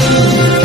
Thank you.